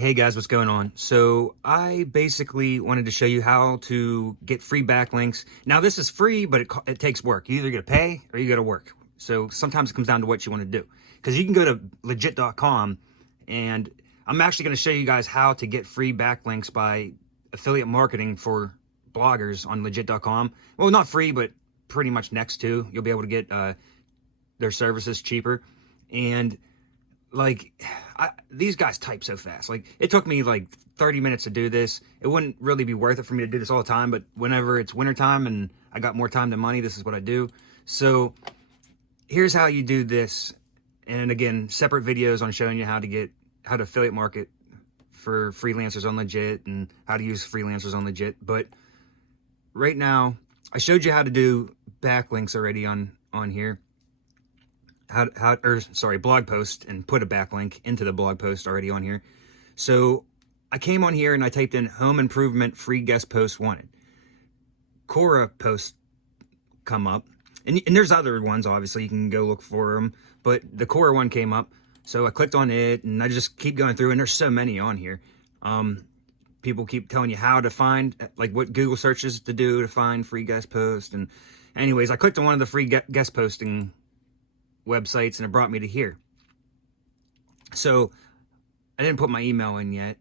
Hey guys, what's going on? So I basically wanted to show you how to get free backlinks. Now this is free, but it takes work. You either got to pay or you got to work. So sometimes it comes down to what you want to do. Because you can go to legit.com, and I'm actually going to show you guys how to get free backlinks by affiliate marketing for bloggers on legit.com. Well, not free, but pretty much next to. You'll be able to get their services cheaper. And like these guys type so fast. Like it took me like 30 minutes to do this. It wouldn't really be worth it for me to do this all the time, but whenever it's wintertime and I got more time than money, this is what I do. So here's how you do this. And again, separate videos on showing you how to affiliate market for freelancers on Legit and how to use freelancers on Legit. But right now, I showed you how to do backlinks already on here. Blog post, and put a backlink into the blog post already on here. So I came on here and I typed in home improvement free guest post wanted. Quora posts come up, and there's other ones, obviously you can go look for them, but the Quora one came up. So I clicked on it and I just keep going through, and there's so many on here. People keep telling you how to find, like what Google searches to do to find free guest posts. And anyways, I clicked on one of the free guest posting websites and it brought me to here. So I didn't put my email in yet.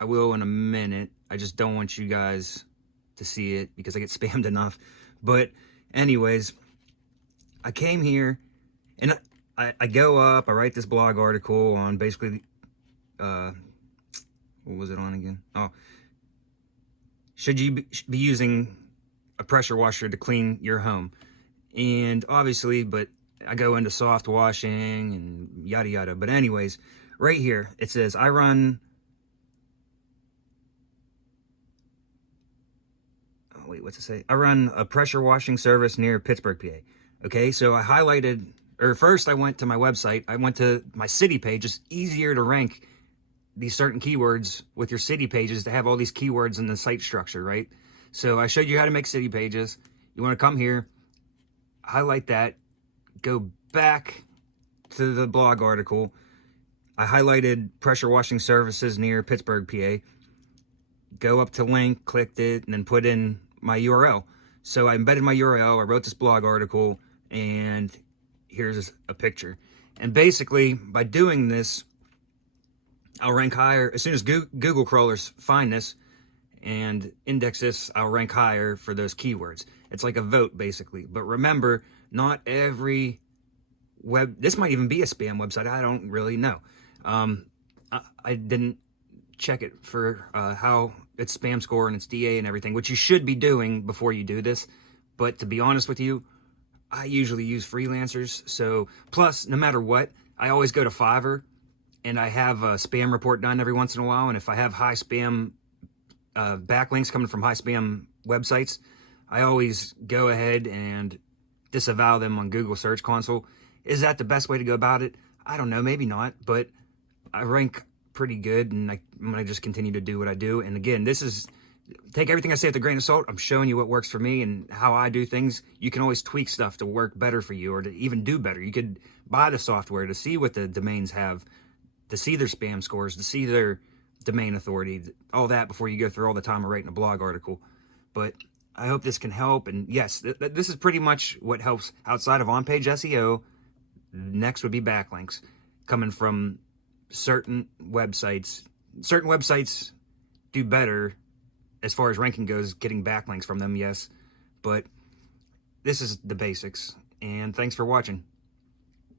I will in a minute. I just don't want you guys to see it because I get spammed enough. But anyways, I came here and I go up, I write this blog article on basically what was it on again? Oh, should you be using a pressure washer to clean your home? And obviously, but I go into soft washing and yada yada. But anyways, right here it says I run what's it say? I run a pressure washing service near Pittsburgh, PA. Okay, so I highlighted, or first I went to my website. I went to my city page. It's easier to rank these certain keywords with your city pages to have all these keywords in the site structure, right? So I showed you how to make city pages. You want to come here, highlight that, go back to the blog article. I highlighted pressure washing services near Pittsburgh, PA. Go up to link, clicked it, and then put in my URL. So I embedded my URL, I wrote this blog article, and here's a picture. And basically, by doing this, I'll rank higher. As soon as Google crawlers find this and index this, I'll rank higher for those keywords. It's like a vote, basically. But remember, not every this might even be a spam website. I don't really know. I didn't check it for how its spam score and its DA and everything, which you should be doing before you do this. But to be honest with you, I usually use freelancers. So plus, no matter what, I always go to Fiverr, and I have a spam report done every once in a while. And if I have high spam backlinks coming from high spam websites, I always go ahead and disavow them on Google Search Console. Is that the best way to go about it? I don't know, maybe not, but I rank pretty good, and I'm gonna just continue to do what I do. And again, this is, take everything I say with a grain of salt. I'm showing you what works for me and how I do things. You can always tweak stuff to work better for you, or to even do better. You could buy the software to see what the domains have, to see their spam scores, to see their domain authority, all that before you go through all the time of writing a blog article. But I hope this can help. And yes, this is pretty much what helps outside of on-page SEO. Next would be backlinks coming from certain websites. Certain websites do better as far as ranking goes, getting backlinks from them, yes. But this is the basics. And thanks for watching.